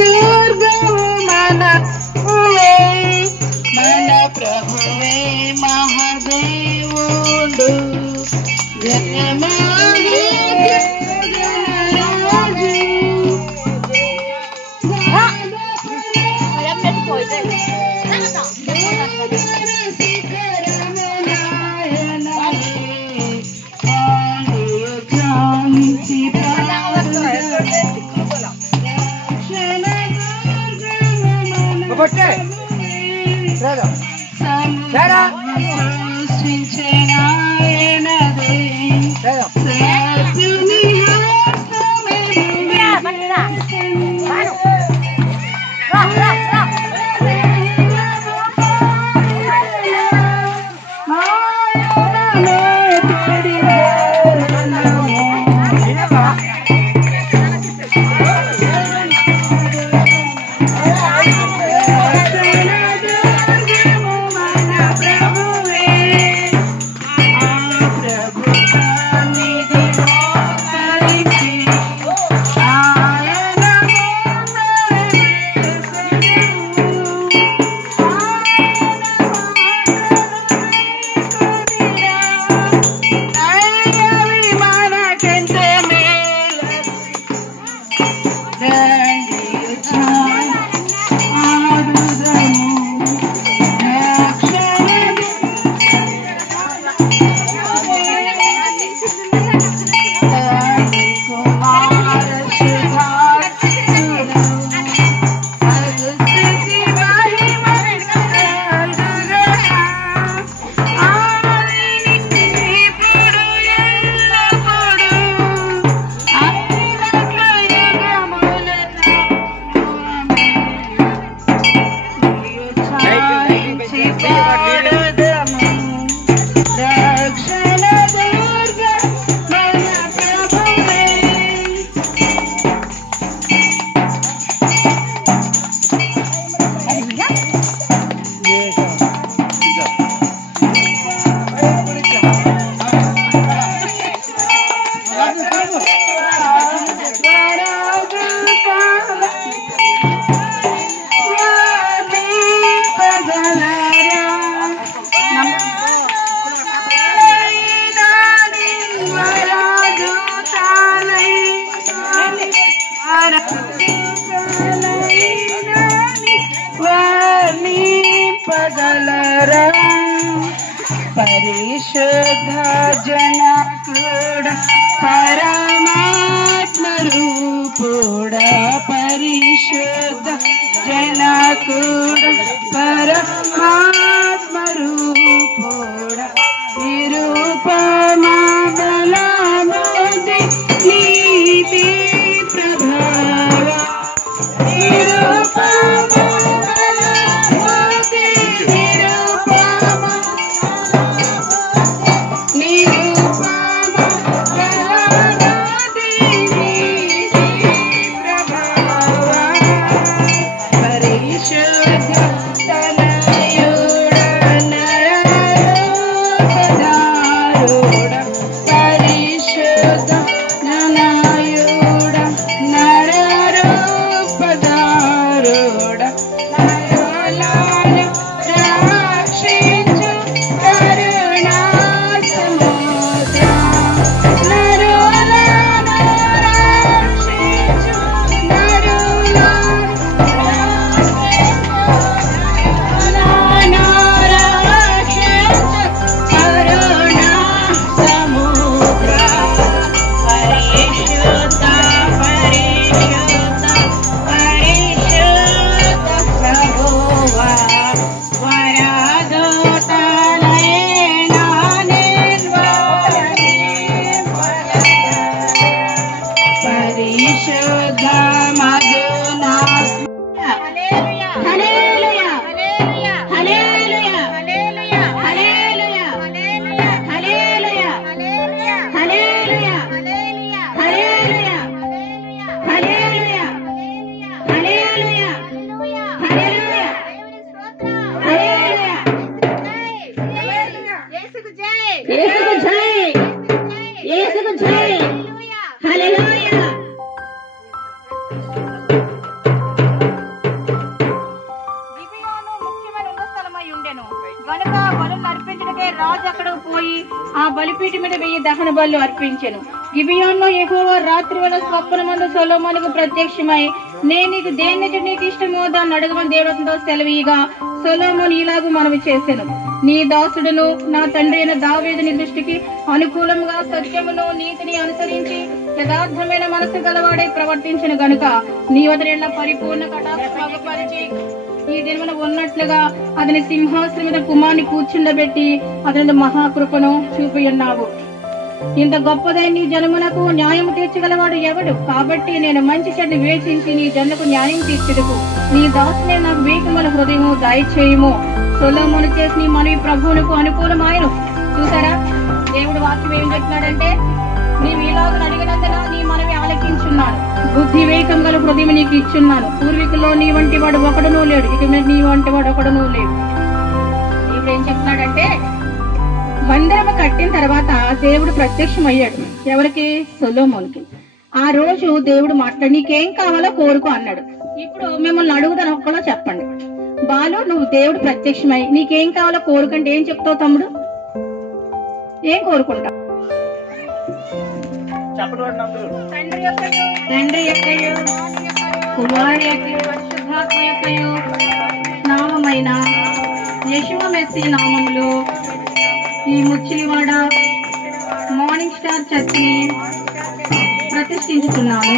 దుర్గము మన ప్రభువే మహాదేవుడు జనమాగే గణరాజు పరిశుద్ధ జనకుడ పరమాత్మ రూపుడ పరిశుద్ధ జనకుడ పరమాత్మ రూపుడ నిరూపమా బలముది నీతి ప్రభావ నిరూపమా ఆ బలిపీఠం మీద 1000 దహన బలులు అర్పించెను. గిబియోనులో యెహోవా రాత్రి వేళ స్వప్నమందు సొలొమోనుకు ప్రత్యక్షమై, నేను నీకు దేన్ని నీకు ఇష్టమో దాన్ని అడగమని దేవుడితో సెలవీగా, సొలొమోను ఇలాగూ మనవి చేసెను, నీ దాసుడును నా తండ్రి అయిన దావీదుని దృష్టికి అనుకూలంగా సత్యమును నీతిని అనుసరించి యథార్థమైన మనసు గలవాడే ప్రవర్తించిన గనుక నీ వదన పరిపూర్ణ కటాక్షపరిచి ఈ దినమున ఉన్నట్లుగా అతని సింహాసనం మీద కుమార్ని కూర్చుండబెట్టి అతని మహాకృపను చూపి ఉన్నావు. ఇంత గొప్పదైన నీ జనమునకు న్యాయం తీర్చగలవాడు ఎవడు? కాబట్టి నేను మంచి చెడ్డ వివేచించి నీ జనులకు న్యాయం తీర్చుటకు నీ దాసునే నాకు వేకముల హృదయము దయచేయము. సొలొమోను చేసి నీ మనవి ప్రభువునకు అనుకూలమాయను. చూసారా, దేవుడు వాక్యం ఏం చెప్తున్నాడంటే, నీవు ఇలాగ అడిగినందున నీ మనవి ఆలకించున్నాను, బుద్ధి వివేకం గల హృదయం నీకు ఇచ్చున్నాను. పూర్వీకుల్లో నీ వంటి వాడు ఒకడునూ లేడు, ఇక మీద నీ వంటి వాడు ఒకడునూ లేడు. ఇప్పుడు ఏం చెప్తున్నాడంటే, మందిరము కట్టిన తర్వాత దేవుడు ప్రత్యక్షమయ్యాడు. ఎవరికి? సొలొమోనుకి. ఆ రోజు దేవుడు మాట్లాడి నీకేం కావాలో కోరుకో అన్నాడు. ఇప్పుడు మిమ్మల్ని అడుగుతాను, ఒక్కలో చెప్పండి. బాలు, నువ్వు దేవుడు ప్రత్యక్షమై నీకేం కావాలో కోరుకంటే ఏం చెప్తావు తమ్ముడు? ఏం కోరుకుంటావు? తండ్రి యొక్కయు కుమారుని యొక్కయు పరిశుద్ధాత్మ యొక్కయు నామమైన యేషువ మెస్సీ నామములో ఈ ముచ్చిలివాడ మార్నింగ్ స్టార్ చర్చిని ప్రతిష్ఠించుతున్నాను.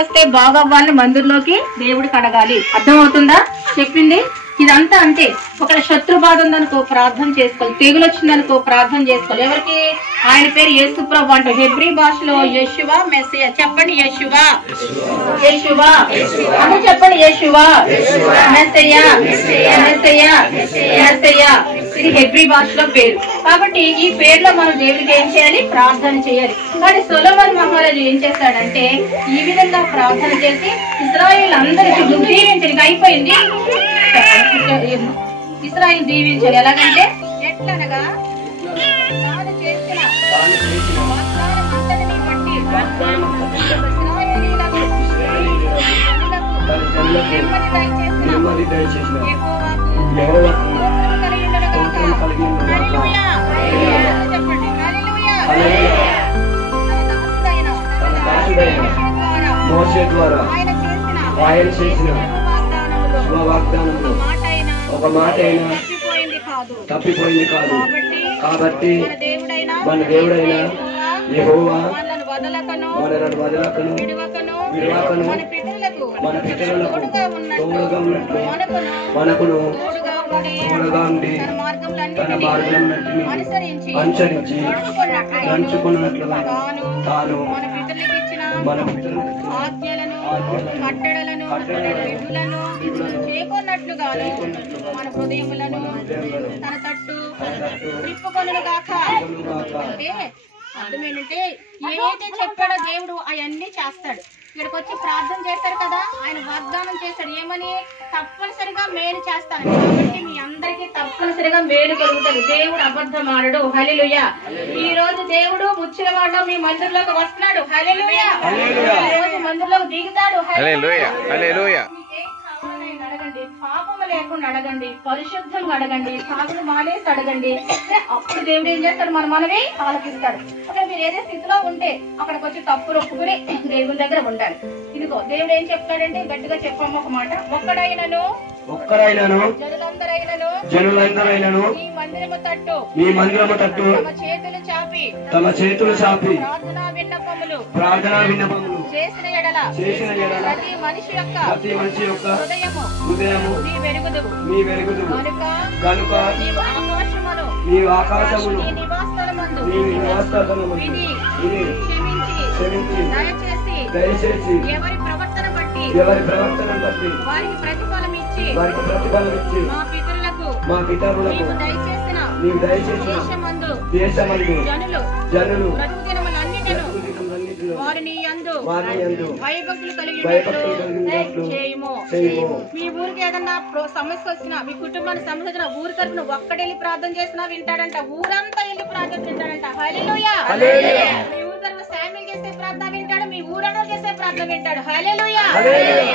వస్తే బాగవ్వాలని మందిరంలోకి దేవుడికి అడగాలి. అర్థమవుతుందా చెప్పింది? ఇదంతా అంటే ఒక శత్రు బాధ ఉందనుకో ప్రార్థన చేసుకోవాలి, తెగులు వచ్చిందనుకో ప్రార్థన చేసుకోవాలి. ఎవరికి? ఆయన పేరు యేసుప్రభు అంట. హెబ్రీ భాషలో యెషువా మెస్సియా. చెప్పండి యెషువా, యెషువా అని చెప్పండి. Yeshua Messiah, Messiah, Messiah. ఇది హెబ్రీ భాషలో పేరు. కాబట్టి ఈ పేరులో మనం దేవుడికి ఏం చేయాలి? ప్రార్థన చేయాలి. కానీ సొలొమోను మహారాజు ఏం చేశాడంటే ఈ విధంగా ప్రార్థన చేసి ఇశ్రాయేలు అందరికి దీవించడానికి అయిపోయింది. ఇశ్రాయేలు దీవించాలి. ఎలాగంటే ఎట్లనగా తాను చేసిన వాగ్దానమంతటిని బట్టి ఇశ్రాయేలీయులకు నెమ్మది దయచేసిన యెహోవాకు మోషే ద్వారా ఆయన చేసిన శుభవాగ్దానంలో ఒక మాట అయినా తప్పిపోయింది కాదు. కాబట్టి మన దేవుడైన యెహోవా మనలను వదలకను విడువకను మన పితరులకు తోడుగా ఉన్నట్లు మనకును తోడుగా ఉండి తన మార్గములన్నిటిని అనుసరించి నడుచుకున్నట్లుగా తాను మన పితరులకు ఆజ్ఞలను కట్టడలను విధులను చేకొన్నట్లుగాను మన హృదయములను తన తట్టు త్రిప్పుకొనును గాక. అంటే అర్థం ఏంటంటే ఏదైతే చెప్పాడో దేవుడు అవన్నీ చేస్తాడు. ఇక్కడికి వచ్చి ప్రార్థన చేస్తారు కదా, ఆయన వాగ్దానం చేస్తాడు ఏమని? తప్పనిసరిగా మేలు చేస్తాను. కాబట్టి మీ అందరికీ తప్పనిసరిగా మేలు కలుగుతుంది. దేవుడు అబద్ధం ఆడడు. హల్లెలూయా. ఈ రోజు దేవుడు ముచ్చినవాడలో మీ మందిరంలోకి వస్తున్నాడు. హల్లెలూయా. ఈ రోజు మందిరంలోకి దిగుతాడు. హల్లెలూయా. అడగండి, పాపము లేకుండా అడగండి, పరిశుద్ధంగా అడగండి, సాగులు మానేసి అడగండి. అప్పుడు దేవుడు ఏం చేస్తాడు? మనవి ఆలకిస్తాడు. అక్కడ మీరు ఏదే స్థితిలో ఉంటే అక్కడికి వచ్చి తప్పులు ఒప్పుకుని దేవుని దగ్గర ఉండాలి. ఇదిగో దేవుడు ఏం చెప్తాడంటే గట్టిగా చెప్పమ్మ ఒక మాట. ఒక్కడైనను జనులందరైనను ఈ మందిరము తట్టు తమ చేతులు చాపి ప్రార్థనా విన్నపములు చేసిన ఎడల ప్రతి మనిషి యొక్క హృదయము నీ వెరుగుదు కనుక నీవు ఆకాశమును నీ నివాసస్థలమందు క్షమించి దయచేసి ఎవరి ప్రవర్తన బట్టి వారికి ప్రతిఫలం ఇచ్చి మా పితరులకు నీవు దయచేసిన దేశమందు జనులు వారిని యందు భయభక్తులు కలిగినట్లు చేయము. మీ ఊరికి ఏదన్నా సమస్య వచ్చినా, మీ కుటుంబానికి సమస్య వచ్చినా ఊరి తరపున ఒక్కడెళ్ళి ప్రార్థన చేసినా వింటాడంట. ఊరంతా వెళ్ళి ప్రార్థన వింటాడంట. హల్లెలూయా. మీ ఊరి తరపున శామ్యూల్ చేసే ప్రార్థన వింటాడు, మీ ఊరలో చేసే ప్రార్థన వింటాడు. హల్లెలూయా.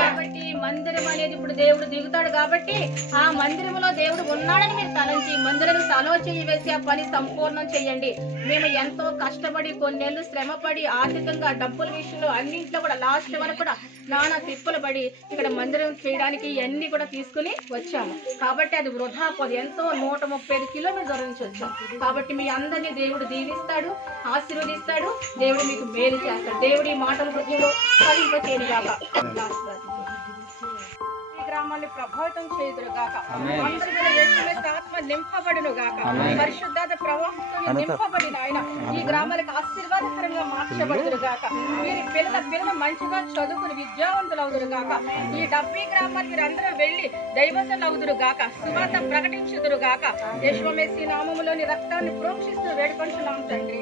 కాబట్టి మందిరం అనేది ఇప్పుడు దేవుడు దిగుతాడు. కాబట్టి ఆ మందిరంలో దేవుడు ఉన్నాడని మీరు తలంచి మందిరం తలో చేయి వేసి ఆ పని సంపూర్ణం చేయండి. మేము ఎంతో కష్టపడి కొన్నేళ్లు శ్రమపడి ఆర్థికంగా డబ్బుల విషయంలో అన్నింట్లో కూడా లాస్ట్ వరకు కూడా నానా తిప్పులు పడి ఇక్కడ మందిరం చేయడానికి ఇవన్నీ కూడా తీసుకుని వచ్చాము. కాబట్టి అది వృధా పోదు. ఎంతో 135 కిలోమీటర్ దూరం నుంచి వచ్చాం. కాబట్టి మీ అందరినీ దేవుడు దీవిస్తాడు, ఆశీర్వదిస్తాడు. దేవుడు మీకు మేలు చేస్తాడు. దేవుడి మాటల హృదయంలో ఫలింపచేయను గాక. గ్రామాన్ని ప్రభావితం చేయుదురు గాక. ఆత్మ నింపబడును గాక. పరిశుద్ధత ప్రవాహంతో నింపబడిన ఆయన ఈ గ్రామాలకు ఆశీర్వాదకరంగా మార్చబడుదురు గాక. వీరి పిల్లల మంచిగా చదువుకుని విద్యావంతులు అవుదురు గాక. ఈ 70 గ్రామాలు వీరందరూ వెళ్లి దైవజనులు అవుదురు గాక. సువార్త ప్రకటించుదురు గాక. యేసు మెస్సీ నామములోని రక్తాన్ని ప్రోక్షిస్తూ వేడుకొంచున్నాం తండ్రి.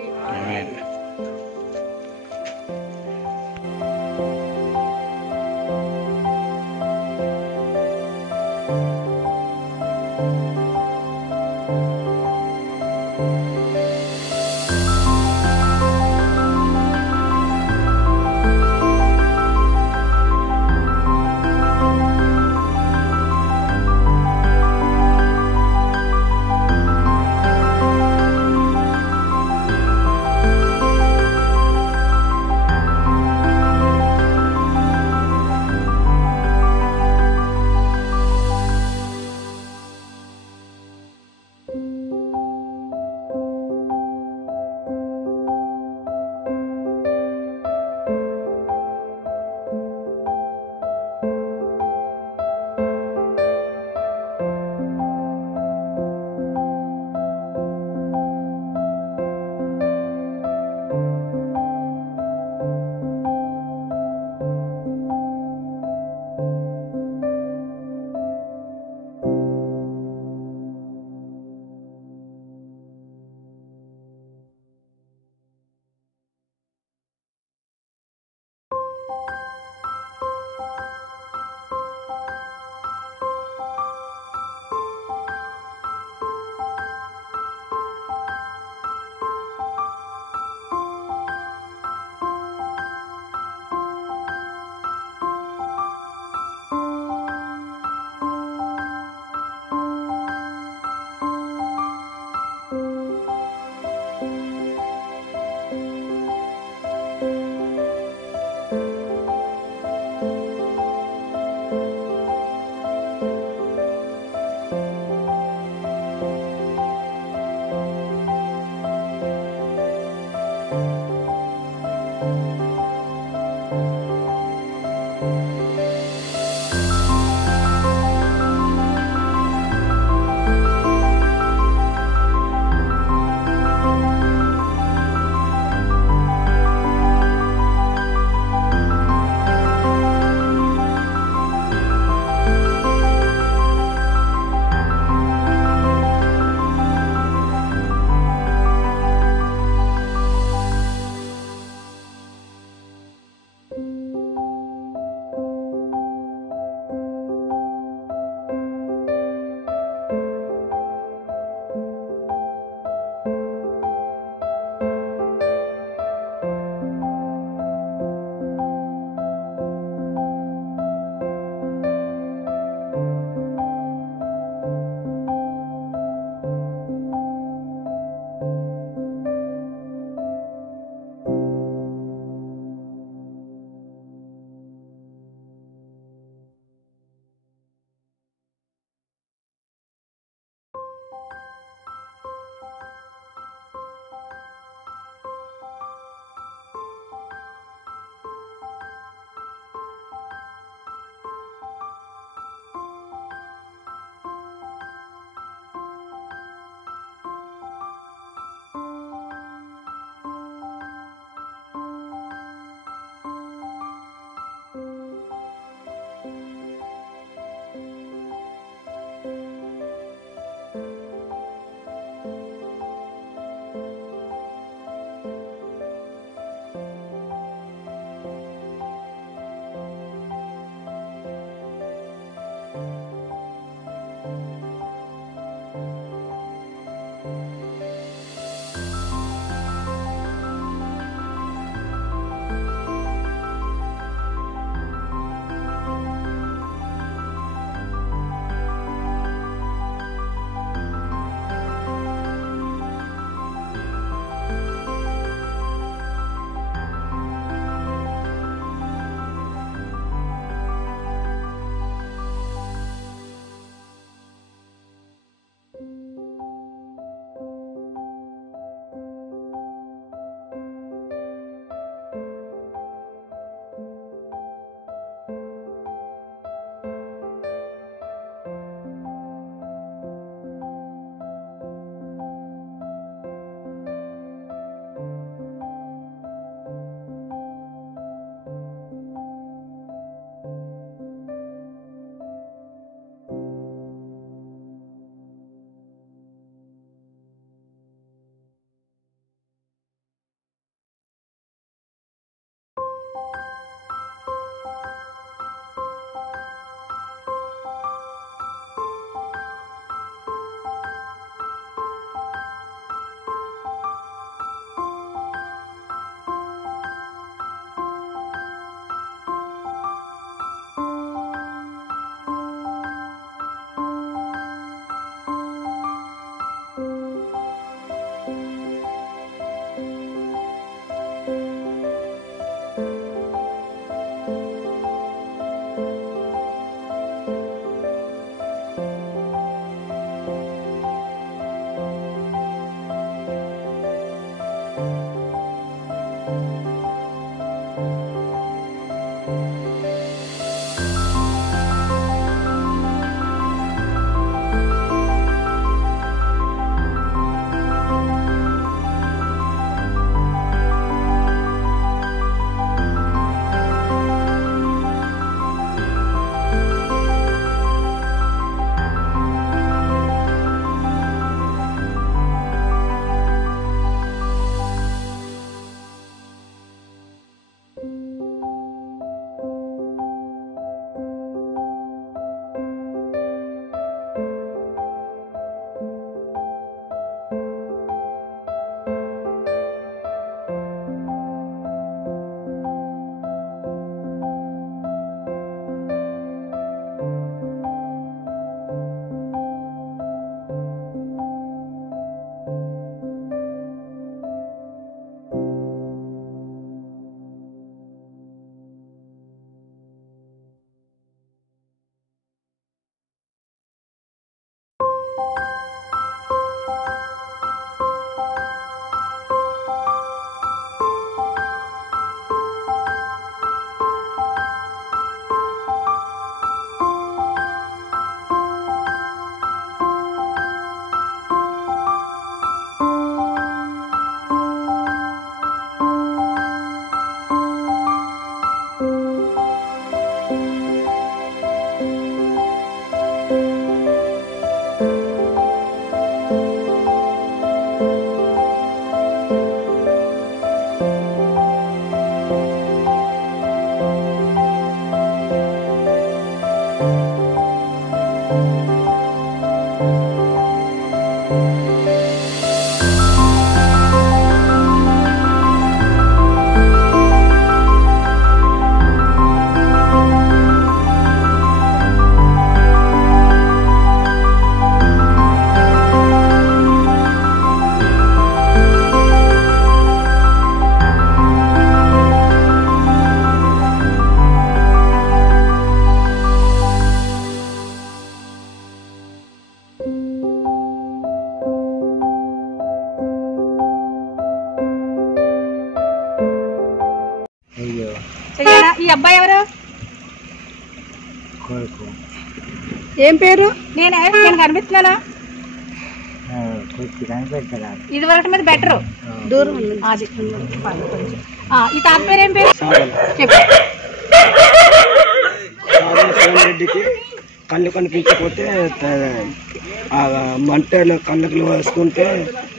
ఈ అబ్బాయి ఎవరు? ఏం పేరు? నేను కనిపిస్తున్నానా? ఇది వరకు మీద బెటర్ దూరం అది. ఈ తాత పేరు ఏం పేరు చెప్పు. రెడ్డికి కళ్ళు కనిపించకపోతే మంటలు కళ్ళకు వస్తుంటే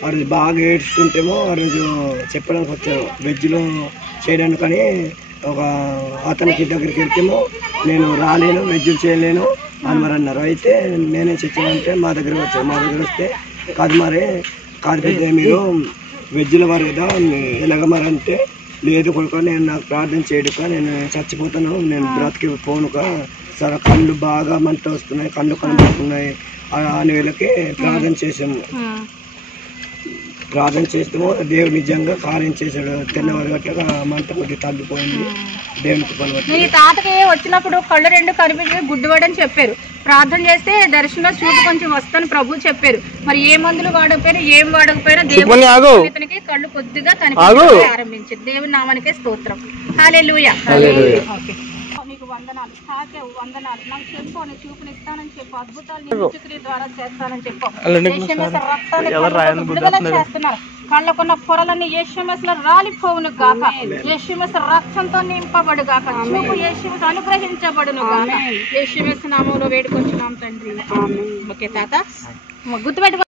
ఆ రోజు బాగా ఏడ్చుకుంటేమో ఆ రోజు చెప్పడానికి వచ్చాను వెజ్లో చేయడానికి. కానీ ఒక అతనికి దగ్గరికి వెళ్తేమో నేను రాలేను, వెజ్జులు చేయలేను అని మరి అన్నారు. అయితే నేనే చచ్చానంటే మా దగ్గర వచ్చాను. మా దగ్గర వస్తే కాదు పెద్ద మీరు వెజ్జుల వారు కదా ఎలాగ మరి అంటే, లేదు కొడుక నేను నాకు ప్రార్థన చేయడుక, నేను చచ్చిపోతాను, నేను బ్రతికి పోనుక, సరే కళ్ళు బాగా మంట వస్తున్నాయి, కళ్ళు కనబడుతున్నాయి అని వీళ్ళకి ప్రార్థన చేసాము. ప్రార్థన చేస్తామో దేవుడు నిజంగా కార్యం చేశాడు. తెల్లవారు గట్లగా మంట కొద్ది తగ్గిపోయింది. దేవునికి పని. ఈ తాతకి వచ్చినప్పుడు కళ్ళు రెండు కనిపించి గుడ్డివాడని చెప్పారు. ప్రార్థన చేస్తే దర్శనం చూపు కొంచెం వస్తాను ప్రభు చెప్పారు. మరి ఏ మందులు వాడకపోయినా ఏం వాడకపోయినా దేవుడు ఇతనికి కళ్ళు కొద్దిగా కనిపించడం ఆరంభించారు. దేవుని నామానికే స్తోత్రం. హల్లెలూయా. ఓకే, నీకు వందనాలు తాకే వందనాలు. నాకు చెప్పు, నీ చూపునిస్తానని చెప్పు, అద్భుతాలు నీ ద్వారా చేస్తానని చెప్పు. రక్తాన్ని చేస్తున్నారు. కళ్ళకున్న పొరలన్నీ యేసుమేసు లో రాలిపోవును గాక, యేసుమేసు రక్తంతో నింపబడు గాక, చూపు యేసుమేసు అనుగ్రహించబడును గాక. యేసుమేసు నామములో వేడుకొంచున్నాం తండ్రి. ఓకే తాత, గుర్తుపెట్టుకో.